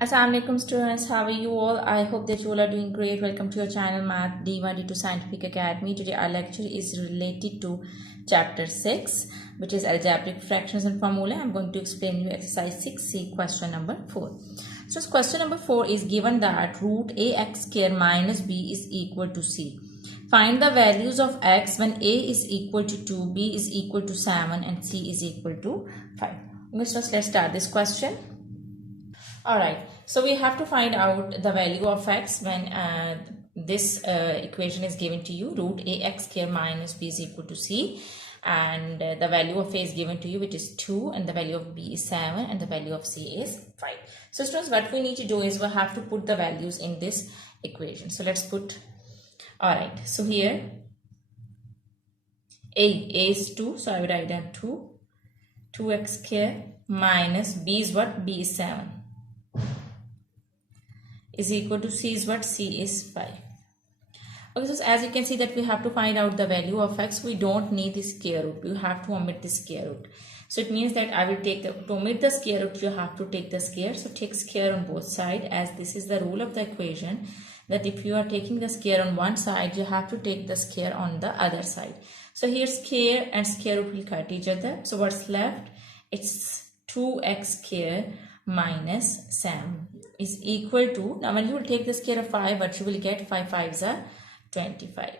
Assalamualaikum students, how are you all? I hope that you all are doing great. Welcome to your channel Math D1 D2 Scientific Academy. Today our lecture is related to chapter 6, which is algebraic fractions and formula. I'm going to explain you exercise 6C question number 4. So question number 4 is given that root ax square minus b is equal to c. Find the values of x when a is equal to 2, b is equal to 7 and c is equal to 5. Okay, so let's start this question. Alright, so we have to find out the value of x when this equation is given to you, root ax square minus b is equal to c, and the value of a is given to you, which is 2, and the value of b is 7, and the value of c is 5. So students, what we need to do is we have to put the values in this equation. So let's put, alright, so here a is 2, so I will write down 2x square minus b is what? B is 7. Is equal to c is what? C is 5. Okay, so as you can see that we have to find out the value of x. We don't need the square root. You have to omit the square root. So it means that I will take to omit the square root, you have to take the square. So take square on both sides, as this is the rule of the equation, that if you are taking the square on one side, you have to take the square on the other side. So here square and square root will cut each other. So what's left? It's 2x square minus 7 is equal to, now when you will take the square of 5, what you will get? 5 5s are 25.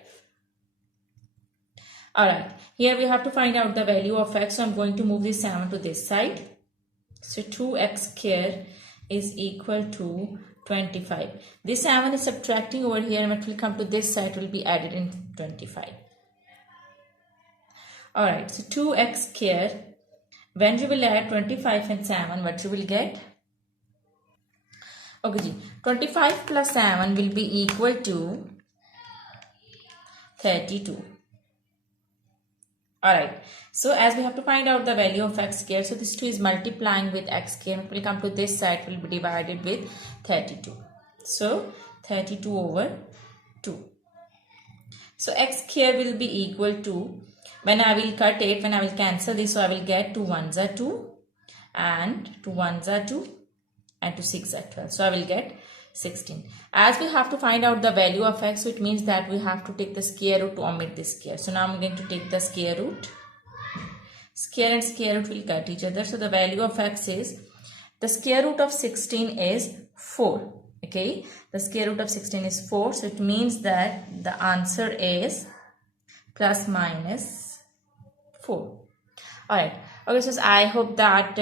Alright, here we have to find out the value of x, so I'm going to move this 7 to this side. So 2x square is equal to 25. This 7 is subtracting over here, and it will come to this side, will be added in 25. Alright, so 2x square, when you will add 25 and 7, what you will get? Okay, 25 plus 7 will be equal to 32. Alright, so as we have to find out the value of x square, so this 2 is multiplying with x square. It will come to this side, will be divided with 32. So 32 over 2. So x square will be equal to, when I will cut it, when I will cancel this, so I will get 2 1s are 2 and 2 1s are 2 and 2 6 are 12. So I will get 16. As we have to find out the value of x, so it means that we have to take the square root to omit the square. So now I'm going to take the square root. Square and square root will cut each other. So the value of x is, the square root of 16 is 4. Okay, the square root of 16 is 4. So it means that the answer is plus minus 4. Alright, okay, so I hope that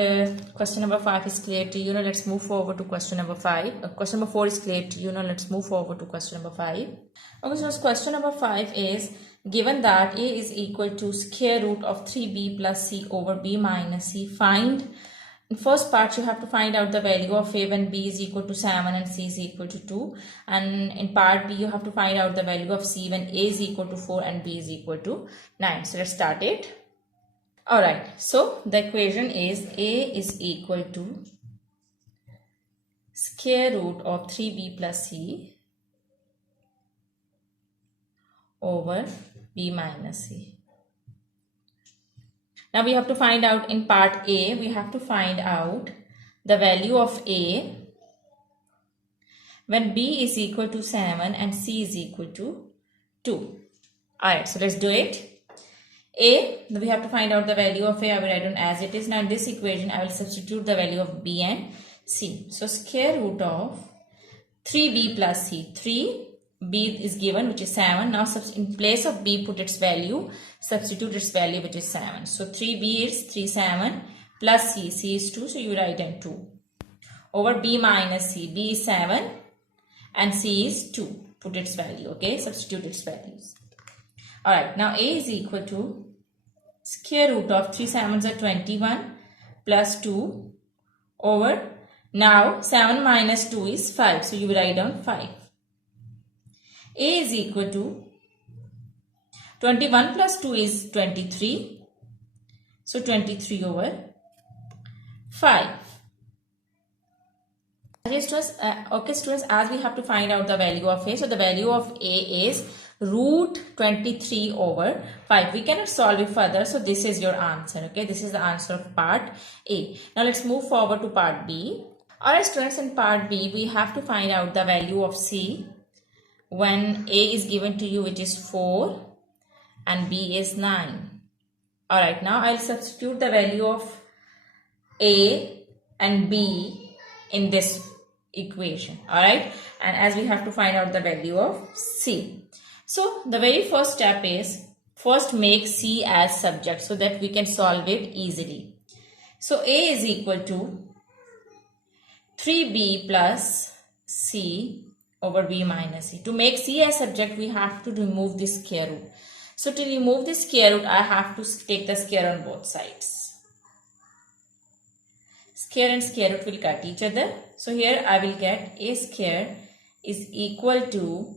question number 5 is clear to you. Now let's move forward to question number 5. Question number 4 is clear to you. Now let's move forward to question number 5. Okay, so question number 5 is given that a is equal to square root of 3b plus c over b minus c. Find, in first part you have to find out the value of a when b is equal to 7 and c is equal to 2. And in part b you have to find out the value of c when a is equal to 4 and b is equal to 9. So let's start it. Alright, so the equation is a is equal to square root of 3b plus c over b minus c. Now we have to find out in part A, we have to find out the value of a when b is equal to 7 and c is equal to 2. Alright, so let's do it. A, we have to find out the value of a. I will write down as it is. Now in this equation, I will substitute the value of b and c. So square root of 3b plus c. 3b is given, which is 7. Now in place of b, put its value, substitute its value, which is 7. So 3b is 3 7 plus c. C is 2, so you write down 2. Over b minus c. B is 7 and c is 2. Put its value, okay? Substitute its values. Alright, now a is equal to square root of 3 7s are 21 plus 2 over, now 7 minus 2 is 5. So you write down 5. A is equal to 21 plus 2 is 23. So 23 over 5. Okay students, as we have to find out the value of a, so the value of a is root 23 over 5. We cannot solve it further, so this is your answer. Okay, this is the answer of part A. Now let's move forward to part B. Alright students, in part B, we have to find out the value of C when A is given to you, which is 4 and B is 9. Alright, now I'll substitute the value of A and B in this equation. Alright, and as we have to find out the value of C. So the very first step is first make C as subject so that we can solve it easily. So A is equal to 3B plus C over B minus C. To make C as subject, we have to remove the square root. So to remove the square root, I have to take the square on both sides. Square and square root will cut each other. So here I will get A square is equal to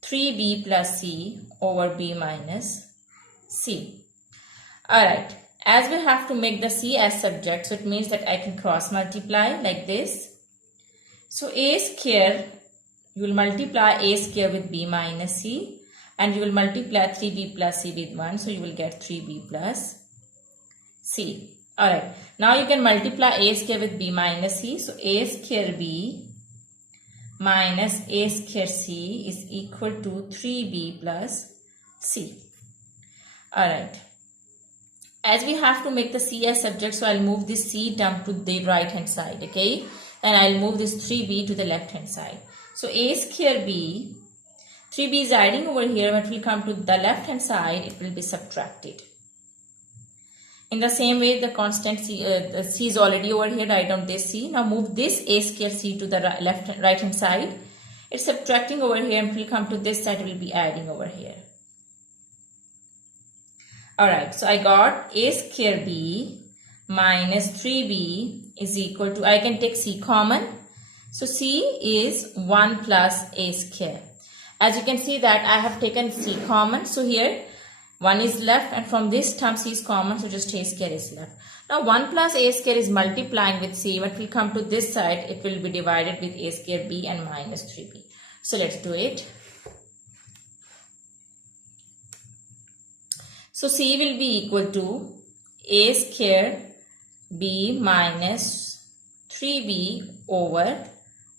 3B plus C over B minus C. Alright, as we have to make the C as subject, so it means that I can cross multiply like this. So A square, you will multiply A square with B minus C and you will multiply 3B plus C with 1. So you will get 3B plus C. Alright, now you can multiply A square with B minus C. So A square B minus A square C is equal to 3B plus C. Alright, as we have to make the C as subject, so I'll move this C term to the right hand side, okay? And I'll move this 3B to the left hand side. So A square B, 3B is adding over here. When it will come to the left hand side, it will be subtracted. In the same way, the constant C, C is already over here. Write down this C. Now move this A square C to the right hand side. It's subtracting over here and it will come to this side. It will be adding over here. Alright, so I got A square B minus 3B is equal to, I can take C common. So C is 1 plus A square. As you can see that I have taken C common. So here 1 is left and from this term C is common. So just A square is left. Now 1 plus A square is multiplying with C. When it will come to this side, it will be divided with A square B and minus 3B. So let's do it. So C will be equal to A square B minus 3B over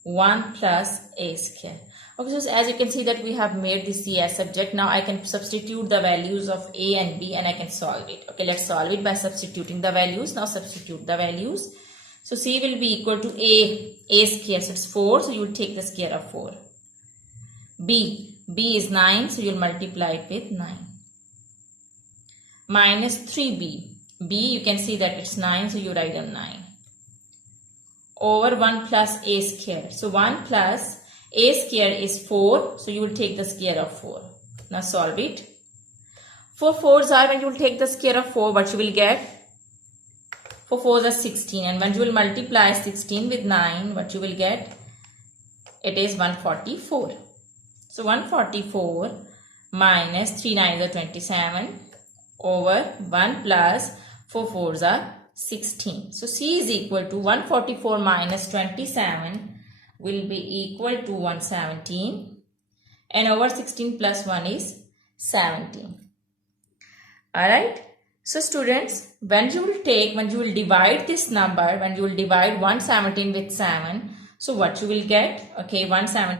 1 plus A square. Okay, so as you can see that we have made this C as subject. Now I can substitute the values of A and B and I can solve it. Okay, let's solve it by substituting the values. Now substitute the values. So C will be equal to A square, so it's 4. So you will take the square of 4. B is 9, so you will multiply it with 9. Minus 3B. B, you can see that it's 9, so you write down 9. Over 1 plus A square. So 1 plus A square is 4, so you will take the square of 4. Now solve it. 4 4s are, when you will take the square of 4, what you will get? 4 4s are 16, and when you will multiply 16 with 9, what you will get? It is 144. So 144 minus 3 9s are 27 over 1 plus 4 4s are 16. So C is equal to 144 minus 27 will be equal to 117, and over 16 plus 1 is 17. Alright. So students, when you will divide this number, when you will divide 117 with 7, so what you will get? Okay, 117